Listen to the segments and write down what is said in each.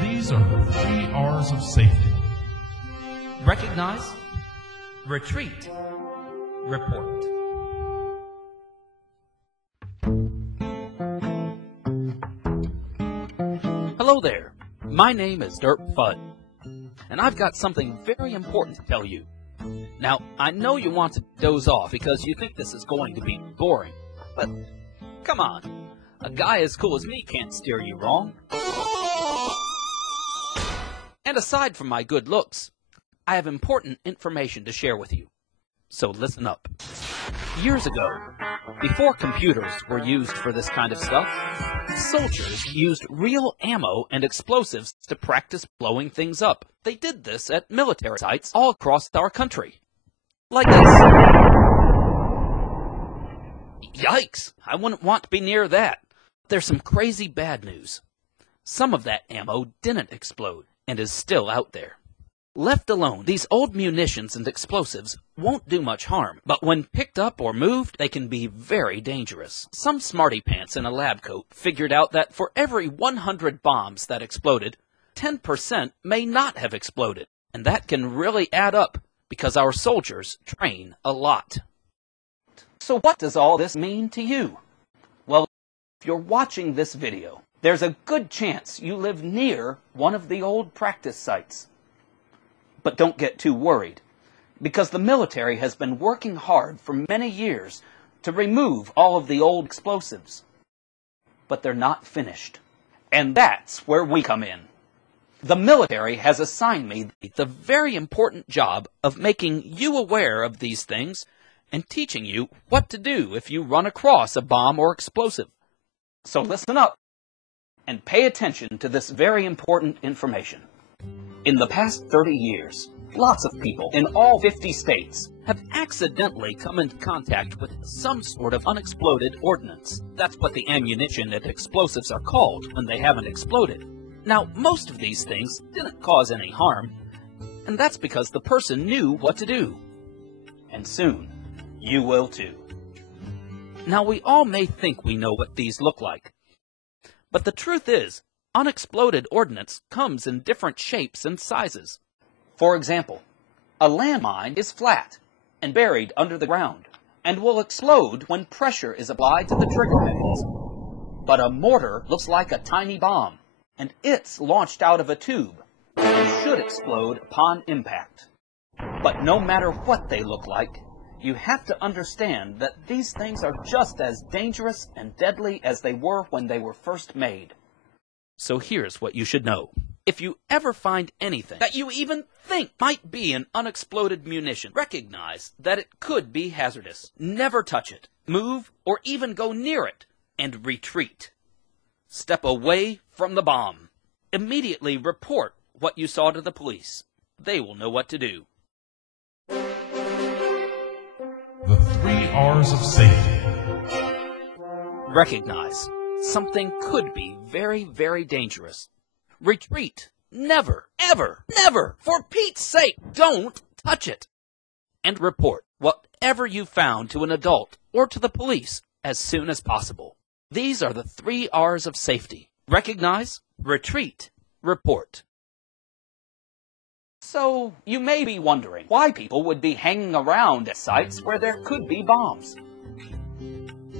These are the 3 R's of safety. Recognize, retreat, report. Hello there, my name is DERP FUDS, and I've got something very important to tell you. Now, I know you want to doze off because you think this is going to be boring, but come on, a guy as cool as me can't steer you wrong. And aside from my good looks, I have important information to share with you. So listen up. Years ago, before computers were used for this kind of stuff, soldiers used real ammo and explosives to practice blowing things up. They did this at military sites all across our country. Like this. Yikes! I wouldn't want to be near that. There's some crazy bad news. Some of that ammo didn't explode and is still out there. Left alone, these old munitions and explosives won't do much harm, but when picked up or moved, they can be very dangerous. Some smarty pants in a lab coat figured out that for every 100 bombs that exploded, 10% may not have exploded, and that can really add up because our soldiers train a lot. So what does all this mean to you? Well, if you're watching this video, there's a good chance you live near one of the old practice sites. But don't get too worried, because the military has been working hard for many years to remove all of the old explosives. But they're not finished. And that's where we come in. The military has assigned me the very important job of making you aware of these things and teaching you what to do if you run across a bomb or explosive. So listen up and pay attention to this very important information. In the past 30 years, lots of people in all 50 states have accidentally come into contact with some sort of unexploded ordnance. That's what the ammunition and explosives are called when they haven't exploded. Now, most of these things didn't cause any harm, and that's because the person knew what to do. And soon, you will too. Now, we all may think we know what these look like, but the truth is, unexploded ordnance comes in different shapes and sizes. For example, a landmine is flat and buried under the ground and will explode when pressure is applied to the trigger heads. But a mortar looks like a tiny bomb, and it's launched out of a tube and should explode upon impact. But no matter what they look like, you have to understand that these things are just as dangerous and deadly as they were when they were first made. So here's what you should know. If you ever find anything that you even think might be an unexploded munition, recognize that it could be hazardous. Never touch it, move, or even go near it, and retreat. Step away from the bomb. Immediately report what you saw to the police. They will know what to do. The 3 R's of safety. Recognize. Something could be very, very dangerous. Retreat. Never, ever, never, for Pete's sake, don't touch it. And report whatever you found to an adult or to the police as soon as possible. These are the 3 R's of safety. Recognize, retreat, report. So, you may be wondering why people would be hanging around at sites where there could be bombs.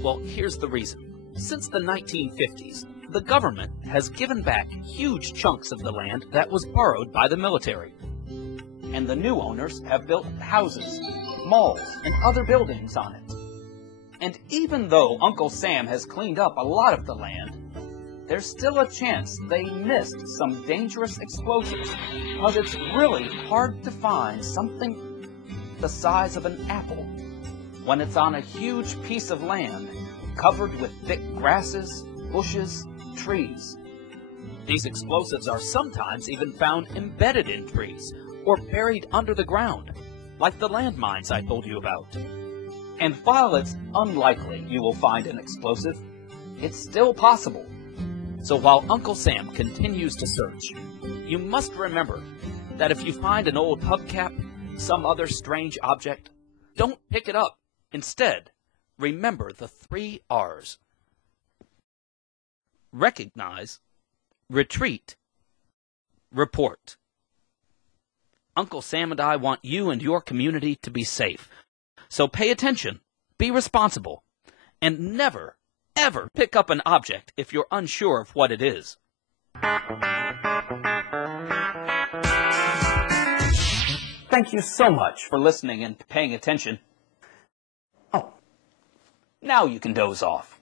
Well, here's the reason. Since the 1950s, the government has given back huge chunks of the land that was borrowed by the military. And the new owners have built houses, malls, and other buildings on it. And even though Uncle Sam has cleaned up a lot of the land, there's still a chance they missed some dangerous explosives, because it's really hard to find something the size of an apple when it's on a huge piece of land covered with thick grasses, bushes, trees. These explosives are sometimes even found embedded in trees or buried under the ground, like the landmines I told you about. And while it's unlikely you will find an explosive, it's still possible. So while Uncle Sam continues to search, you must remember that if you find an old hubcap, some other strange object, don't pick it up. Instead, remember the 3 R's. Recognize, retreat, Report. Uncle Sam and I want you and your community to be safe. So pay attention, be responsible, and never, ever pick up an object if you're unsure of what it is. Thank you so much for listening and paying attention. Oh, now you can doze off.